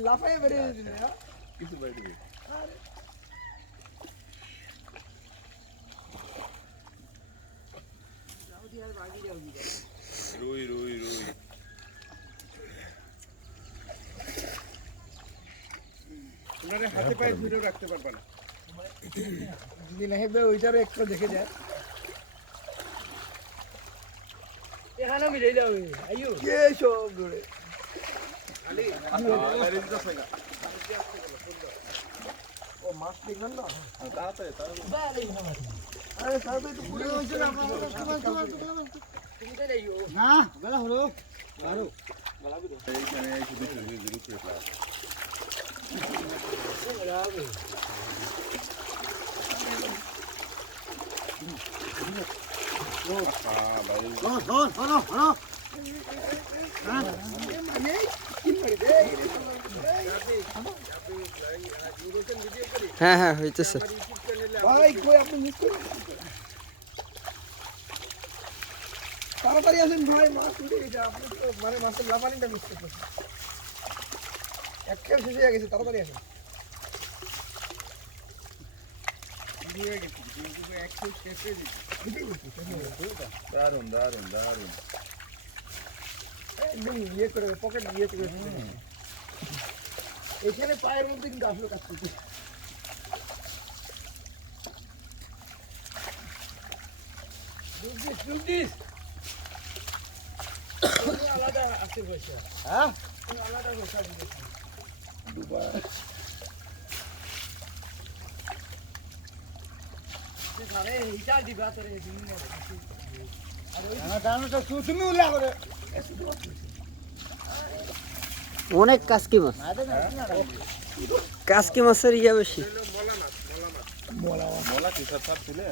লাফায় বেরিয়ে দিল কিছু বাইরে দিবে রুই রুই রুই ওনারে হাতে পায়ে ধরে রাখতে পারবা না যদি না হেবে ওইটারও একটু দেখে যায় এখানে মিলে যাবে আইও কে সব ধরে খালি বাইরে দিতে হয় ও মাছ দেখবেন না তাড়াতাড়ি আরে সাহেব একটু পুরো হইছে না তুমি তো যাইও না গলা হলো আরো এইখানে এই শুধু শুধু জিরো প্লেট হ্যাঁ হ্যাঁ হইতেছে ভাই কই আপনি মিস করেন তাড়াতাড়ি আসেন ভাই মাছ উঠে গেছে আপনি তো মানে মাছের লাফানিটা মিস করতেছেন এক খেল শেষ হয়ে গেছে তাড়াতাড়ি আসেন দিয়ে গেছি কিন্তু একটু শেষে দিচ্ছি দারুন দারুন দারুন একদম ইয়ে করে পকেট ইয়ে করে এখানে পায়ের মধ্যে কিন্তু আসলে কাজ করছে আলাদা আছে পয়সা হ্যাঁ আলাদা পয়সা দুবার মানে এইটা দিবা তোরে দিন অনেক কাসকি মাছ কাসকি মাছের ইয়া বেশি মোলা কি সব সব ছিলে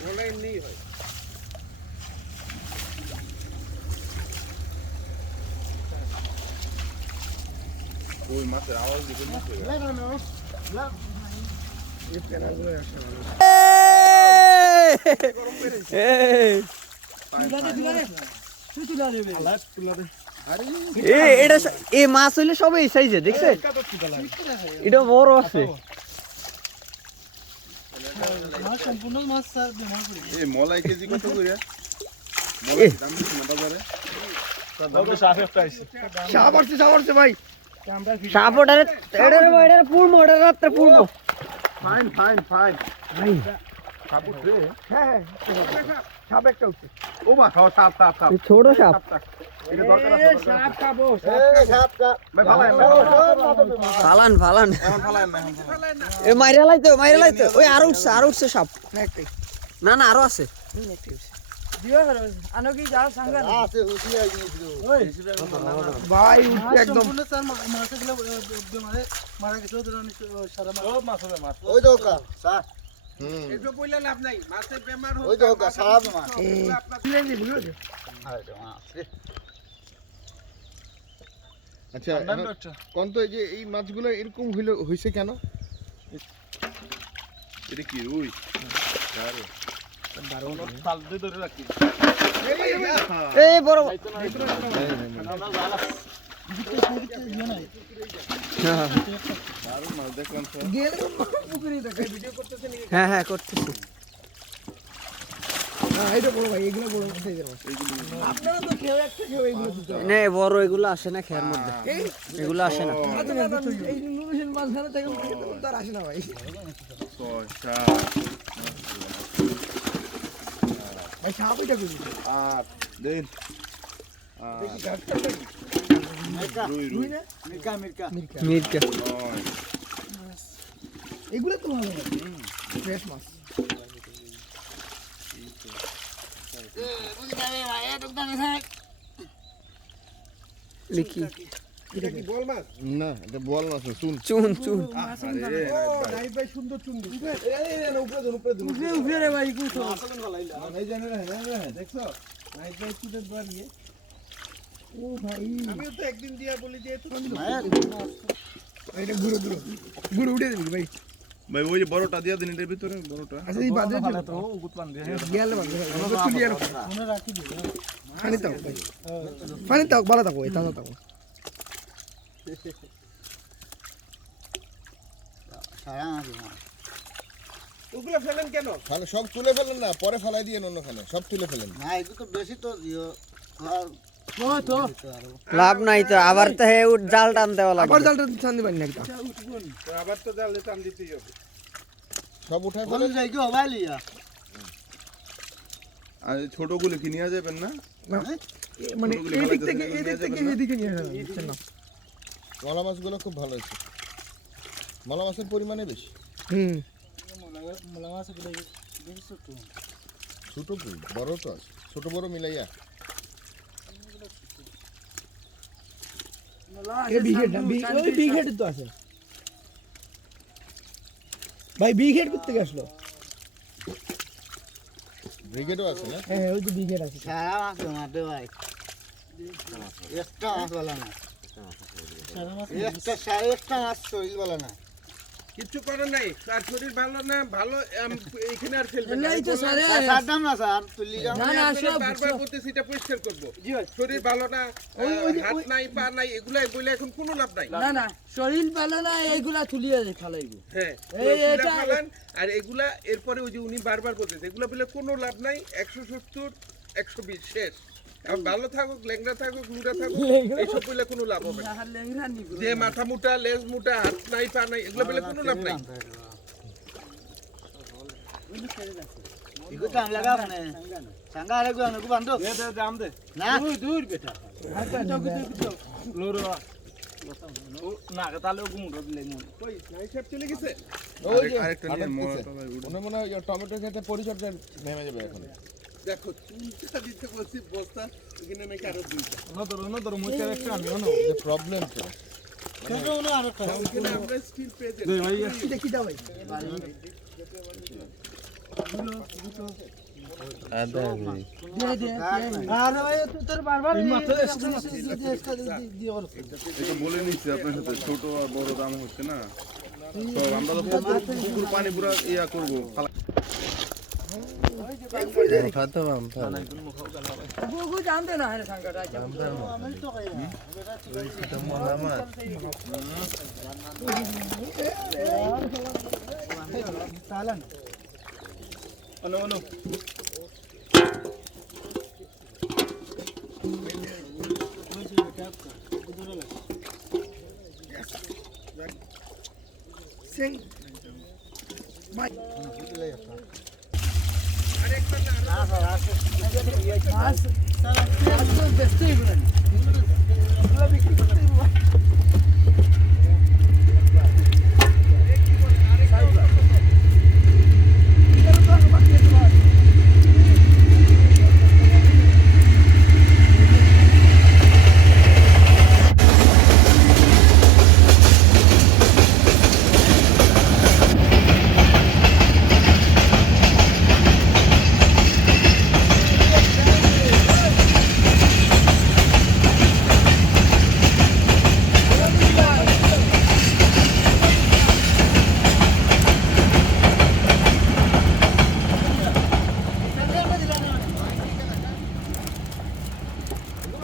বলে নেই হয় ওই মাছের আওয়াজ দিবে এ মাছ হইলে সব এই সাইজে দেখছে এটা বড় আছে এই মলাই কেজি কত করে মলাই দাম দিছ না বাজারে সাপ আসছে ভাই সাপ ওটারে এটারে পূর্ণ ওটারে রাত্রে পূর্ণ ফাইন ফাইন ফাইন ভাই কাপুট রে হ্যাঁ সাপ একটা উঠছে ও মা খাও সাপ সাপ সাপ ছোট সাপ এটা দরকার আছে সাপ খাবো ভাই ফালান ফালান এখন ফালায় না এখন ফালায় এ মাইরা লাইতো ওই আরো উঠছে সাপ একটাই না না আরো আছে দিও আনো কি যাও সাঙ্গা আছে ভাই উঠছে একদম ওই দোকা স্যার একটু বইলা লাভ নাই মাছের বেমার হোক ওই দোকা সাপ মাছ আচ্ছা কোন তো এই যে এই মাছগুলো এরকম হইছে কেন এটা কি রুই দারুন তাল দিয়ে ধরে রাখি এই বড় দারুন মাছ দেখলাম তো গেলে পুকুরে দেখে ভিডিও করতেছেন হ্যাঁ হ্যাঁ করতেছি হ্যাঁ এইটা বড় ভাই এগুলো বড় সাইজের মাছ আপনারা তো কেউ একটা কেউ এগুলো দিতে হবে না বড় এগুলো আসে না খেয়ার মধ্যে এগুলো আসে না এই নুরুশের মাছ ধরা থেকে তার আসে না ভাই ভাই সাপ এটা করি আর দেন দেখি গাছটা রুই রুই রুই না মিরকা মিরকা মিরকা এগুলো তো ভালো ফ্রেশ মাছ লিখি এটা কি বল মাছ না এটা বল না চুন চুন চুন আরে নাই ভাই সুন্দর চুন্ডু উপরে রে ভাই কুতো এই জানে রে দেখছো নাই ভাই চুদের বার নিয়ে ও ভাই আমিও তো একদিন দিয়া বলি যে তো এটা ঘুরে উঠে দিবি ভাই ভাই ওই যে বড়টা দিয়া দিন এর ভিতরে বড়টা আচ্ছা এই বাজে তো গুতপান দিয়ে গেল বাজে তুলি আর মনে রাখি দিও পানি তাও ভাই পানি তাও ভালো থাকো এটা তাও সারা মাছ মাছ ওগুলো ফেলেন কেন? তাহলে সব তুলে ফেলেন না, পরে ফেলাই দিয়ে অন্যখানে সব তুলে ফেলেন। না এগুলো তো বেশি তো লাভ নাই তো, আবার তো হে জাল টান দেওয়া লাগবে। আবার জালটা টান দিবেন না একটা। তো আবার তো জালে টান দিতেই হবে। সব উঠায় বলে ফেলেন। যাই কি হবাই লিয়া আর ছোটগুলো কি নিয়ে যাবেন না? মানে এই দিক থেকে এদিকে নিয়ে যাবেন, বুঝছেন না? মলা মাছগুলো খুব ভালো হয়েছে, মলা মাছের পরিমাণে বেশি। মোলা মাছ গুলো বেশি ছোট ছোট কই, বড় তো আছে, ছোট বড় মিলাইয়া। এই বিঘেটা ওই বিঘেট তো আছে ভাই, বিঘেট করতে আসলো। ব্রিগেডও আছে না? হ্যাঁ ওই তো বিঘেট আছে। সারা মাছ মারবে ভাই একটা মাছ বলা না একটা মাছ শরীর বলা না কিছু করার নাই, তার শরীর ভালো না, ভালো এখানে আর ফেলবেন না। এই তো স্যার স্যার দাম না স্যার তুলি যাও না না সব বারবার বলতেছি এটা পরিষ্কার করবো। শরীর ভালো না, হাত নাই পা নাই, এগুলা বলে এখন কোনো লাভ নাই। না না শরীর ভালো না, এইগুলা তুলিয়ে ফেলাইবো। হ্যাঁ এই তুলে এটা- ফেলান। আর এগুলা এরপরে ওই যে উনি বারবার বলতেছে এগুলা বলে কোনো লাভ নাই, 170 120 শেষ। আর ভালো থাকুক, ল্যাংড়া থাকুক, লুড়া থাকুক, এইসব বলে কোনো লাভ হবে না। আর লেংরা নিব যে মাথা মুটা, লেজ মুটা, হাত নাই পা নাই, এগুলো বলে কোনো লাভ নাই। এগুলো দাম লাগা মানে সাঙ্গা আরে গো আনকু বান্ধো দাম দে না দূর বেটা লোরো না তাহলে ওগু মুড়ো দিলে মন কই নাই সব চলে গেছে। ওই যে আরেকটা নিয়ে মনে হয় টমেটো খেতে পরিচর্যা নেমে যাবে এখন। দেখো তিনটা দিতে বলছি বস্তা, এখানে নাকি আরো দুইটা। যে প্রবলেম তো ছোট উনো আর একটা এখানে আমরা স্টিল পেজে এটা কি দাও ভাই? আরে ভাই তুই তোর বারবার এটা বলে নিচ্ছি আপনার সাথে, ছোট আর বড় দাম হচ্ছে না। তো আমরা তো পুকুর পানি পুরো ইয়া করবো। বুগু জানতে না রে সংকট আছে। চালান সিং মাছ মাছ তো বেচতে হইব না, এগুলো বিক্রি করতে হইব।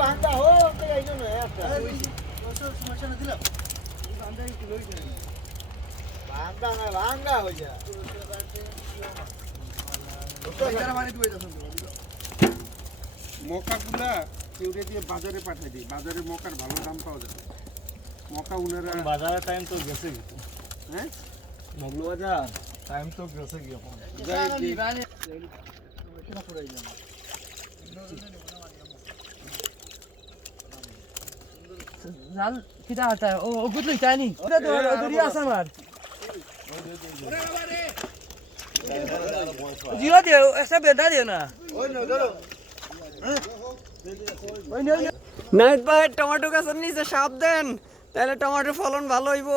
বান্দা হো তো এই জন্য একটা সমস্যা না দিলাম বান্দা না ভাঙ্গা হই যা মকাগুলা কেউরে দিয়ে বাজারে পাঠাই দিই, বাজারে মকার ভালো দাম পাওয়া যায়। মকা উনারা বাজারের টাইম তো গেছে হ্যাঁ মগলু বাজার টাইম তো গেছে কি এখন জাল কিটা হাতা ও গুতলি চাইনি ওটা তো দড়ি আছে আমার জিও দিও একটা বেদা দিও না নাইট ভাই টমেটো গাছের নিচে সাপ দেন, তাহলে টমেটোর ফলন ভালো হইব।